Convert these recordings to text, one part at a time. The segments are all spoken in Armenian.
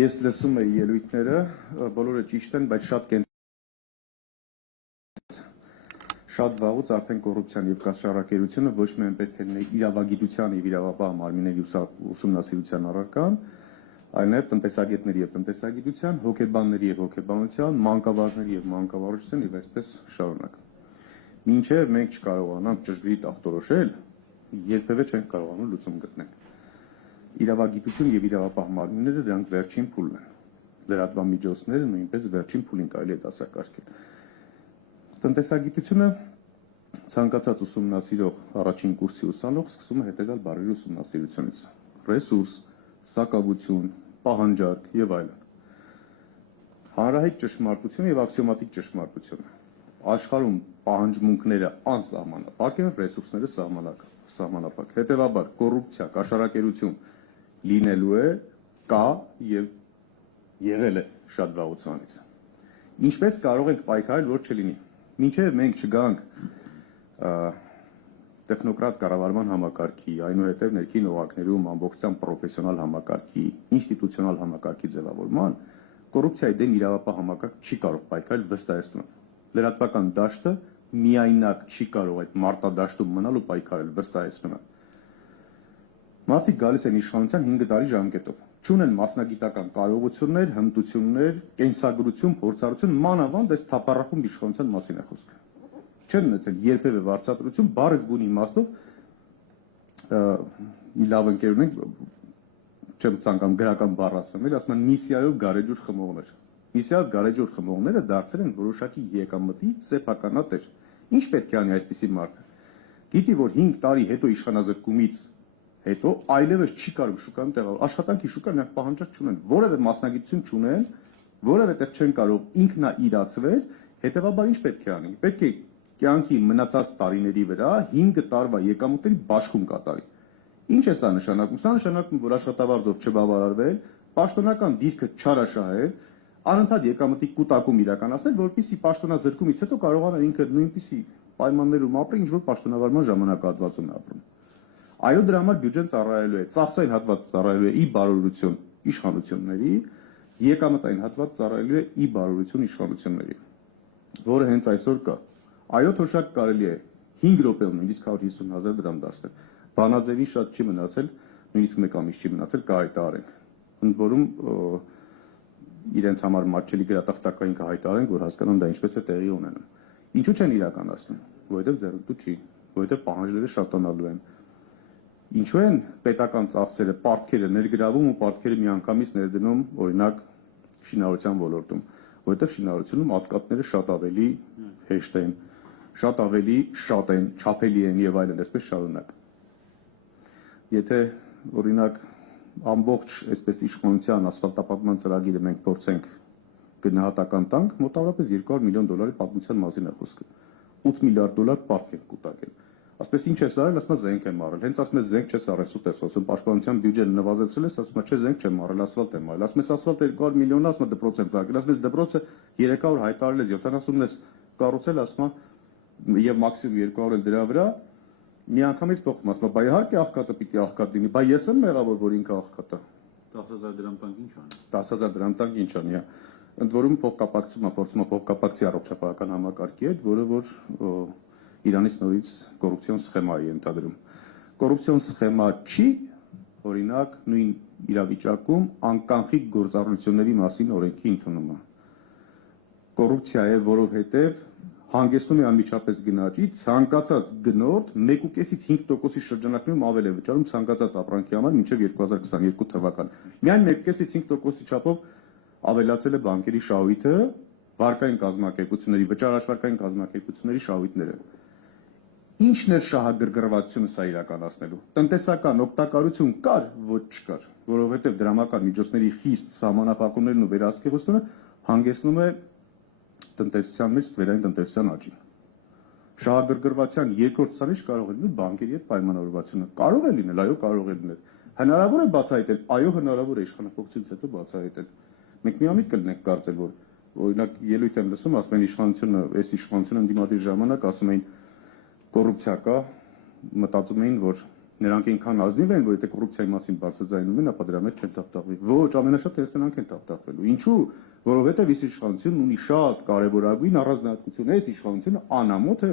Ես լսում եմ ելույթները, բոլորը ճիշտ են, բայց շատ վաղուց արդեն կոռուպցիան եւ կաշառակերությունը ոչ միայն պետք է լինի իրավագիտության եւ իրավապահ մարմինների ուսումնասիրության առարկան, այլ նաեւ տնտեսագետների եւ տնտեսագիտության, հոգեբանների եւ հոգեբանության, մանկավարժների եւ մանկավարժության եւ այսպես շարունակ։ Մինչեւ մենք չկարողանանք ճշգրիտ ախտորոշել, երբևէ չենք կարողանում լուծում գտնել։ Իրավագիտություն եւ իրավապահ մարմինները դրանք վերջին փուլն են։ Լրատվամիջոցները նույնպես վերջին փուլին կարելի է դասակարգել։ Տնտեսագիտությունը ցանկացած ուսումնասիրող առաջին կուրսի ուսանող սկսում է հետեւյալ բառերի ուսումնասիրությունից. ռեսուրս, սակավություն, պահանջարկ եւ այլն։ Հանրահայտ ճշմարտություն եւ աքսիոմատիկ ճշմարտություն։ Աշխարհում պահանջմունքները անսահմանափակ են, ռեսուրսները սահմանափակ։ Հետևաբար կոռուպցիա, կաշառակերություն լինելու է, կա եւ եղել է շատ վաղուց։ Ինչպես կարող ենք պայքարել, որ չլինի։ Մինչև մենք չգանք տեխնոկրատ կառավարման համակարգի, այնուհետև ներքին օղակներում ամբողջությամբ պրոֆեսիոնալ համակարգի, ինստիտուցիոնալ համակարգի ձևավորման, կոռուպցիայի դեմ իրավապահ համակարգ չի կարող պայքարել վստահեցնում եմ։ Լրատվական դաշտը միայնակ չի կարող այդ մարտադաշտում մնալ ու պայքարել, վստահեցնում եմ։ Մարդիկ գալիս են իշխանության 5 տարի ժամկետով, չունեն մասնագիտական կարողություններ, հմտություններ, կենսագրություն, փորձառություն, մանավանդ այս թափառախումբ իշխանության մասին է խոսքը։ Չեն ունեցել երբևէ վարձատրություն, բառից բուն իմաստով լավ ընկեր ունենք, չեմ ցանկանում գրական բառ ասեմ, էլ ասում են միսիայով գարեջուր խմողներ։ Միսիայով գարեջուր խմողները դարձել են որոշակի եկամտի սեփականատեր։ Ինչ պետք է անի այսպիսի մարդը։ Գիտի, որ 5 տարի հետո իշխանազրկումից հետո այլևս չի կարող շուկայում տեղավորվել, աշխատանքի շուկա նրանք պահանջած չունեն, որևէ մասնագիտություն չունեն, որևէտեղ չեն կարող ինքնաիրացվել, հետևաբար ինչ պետք է անի։ Պետք է կյանքի մնացած տարիների վրա 5 տարվա եկամուտների բաշխում կատարի։ Ինչ է սա նշանակում։ Սա նշանակում, որ աշխատավարձով չբավարարվել, պաշտոնական դիրքը չարաշահել, անընդհատ եկամտի կուտակում իրականացնել, որպեսզի պաշտոնազրկումից հետո կարողանա ինքը նույնպիսի պայմաններում ապրել, ինչ որ պաշտոնավարման ժամանակահատվածում է ապրում։ Այո, դրա համար բյուջեն ծառայելու է, ծախսային հատված ծառայելու է ի բարօրություն իշխանությունների, եկամտային հատված ծառայելու է ի բարօրություն իշխանությունների, որը հենց այսօր կա։ Այո, թոշակ կարելի է 5 րոպեում նույնիսկ 150,000 դրամ դարձնել։ Բանաձևին շատ չի մնացել, նույնիսկ 1 ամիս չի մնացել, կհայտարարենք։ Ընդ որում իրենց համար մատչելի գրատախտակային կհայտարարենք, որ հասկանան դա ինչպես է տեղի ունենում։ Ինչու չեն իրականացնում, որովհետև ձեռնտու չի, որովհետև պահանջները շատանալու են։ Ինչու են պետական ծախսերը, պարտքերը ներգրավում ու պարտքերը միանգամից ներդնում, օրինակ շինարարության ոլորտում, որովհետև շինարարությունում ատկատները շատ ավելի հեշտ են, շատ ավելի շատ են, չափելի են եւ այլն, այսպես շարունակ։ Եթե օրինակ ամբողջ այսպես իշխանության ասֆալտապատման ծրագիրը մենք փորձենք գնահատական տանք, մոտավորապես $200 միլիոն պատմության մասին է խոսքը։ $8 միլիարդ պարտք են կուտակել։ Ասպես ինչ ես արել, ասում է զենք եմ արել։ Հենց ասում է զենք չես արել, սուտ ես խոսում, պաշտպանության բյուջեն նվազեցրել ես, ասում է չէ զենք չեմ արել, ասֆալտ եմ արել։ Ասում ես ասֆալտը 200 միլիոն, ասում է դպրոց եմ ծաղկել, ասում ես դպրոցը 300 հայտարարել ես, 70-ն ես կառուցել, ասում է եւ մաքսիմում 200 էլ դրա վրա, միանգամից փոխում, ասում է բայ իհարկե աղքատը պիտի աղքատ լինի, բայ ես եմ մեղավոր, որ ինքը աղքատ է։ 10,000 դրամ տանք ինչ անի։ 10,000 դրամ տանք ինչ անի, հա։ Ընդ որում փոխկապակցումը փորձում է փոխկապակցի առողջապահական համակարգի հետ, որը որ Իրանից նորից կոռուպցիոն սխեմա է ենթադրում։ Կոռուպցիոն սխեմա չի, օրինակ, նույն իրավիճակում անկանխիկ գործառույթների մասին օրենքի ընդունումը։ Կոռուպցիա է, որովհետև հանգեցնում է անմիջապես գնաճի, ցանկացած գնորդ 1.5-ից 5%-ի շրջանակներում ավել է վճարում ցանկացած ապրանքի համար մինչև 2022 թվական։ Միայն 1.5-ից 5%-ի չափով ավելացել է բանկերի շահույթը, վարկային կազմակերպությունների, վճարաշվարկային կազմակերպությունների շահույթները։ Ինչն էր շահագրգռվածությունը սա իրականացնելու։ Տնտեսական օգտակարություն կար, ոչ չկար, որովհետև դրամական միջոցների խիստ սահմանափակումներն ու վերահսկողությունը հանգեցնում է տնտեսության մեջ վերային տնտեսության աճին։ Շահագրգռվածության երկրորդ ցանիշ կարող է լինել բանկերի հետ պայմանավորվածությունը։ Կարող է լինել, այո, կարող է լինել։ Հնարավոր է բացահայտել, այո, հնարավոր է իշխանապողությունից հետո բացահայտել։ Մենք միամիտ կլինենք կարծել, որ օրինակ ելույթ եմ լսում, ասում են իշխանությունը, այս իշխանությունը ընդդիմադիր ժամանակ ասում էին կոռուպցիա կա, մտածում էին, որ Նրանք այնքան ազնիվ են, որ եթե կոռուպցիայի մասին բարձրաձայնում են, ապա դրա մեջ չեն տապտապվի։ Ոչ, ամենաշատը հենց նրանք են տապտապվելու։ Ինչու՞, որովհետև այս իշխանությունն ունի շատ կարևորագույն առանձնահատկություն, այս իշխանությունը անամոթ է։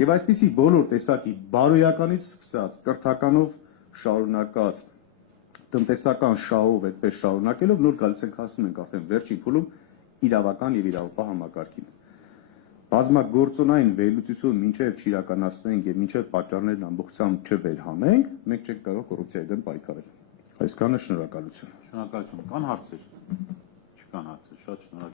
Եվ այսպիսի բոլոր տեսակի բարոյականից սկսած, կրթականով շարունակած, տնտեսական շահով այդպես շարունակելով նոր գալիս ենք հասնում ենք արդեն վերջին փուլում իրավական եւ իրավապահ համակարգին։ Բազմագործոնային վերլուծություն մինչև չիրականացնենք եւ մինչև պատճառներն ամբողջությամբ չվերհանենք, մենք չենք կարող կոռուպցիայի դեմ պայքարել։ Այսքանը շնորհակալություն։ Շնորհակալություն։ Կան հարցեր։ Չկան հարցեր։ Շատ շնորհակալ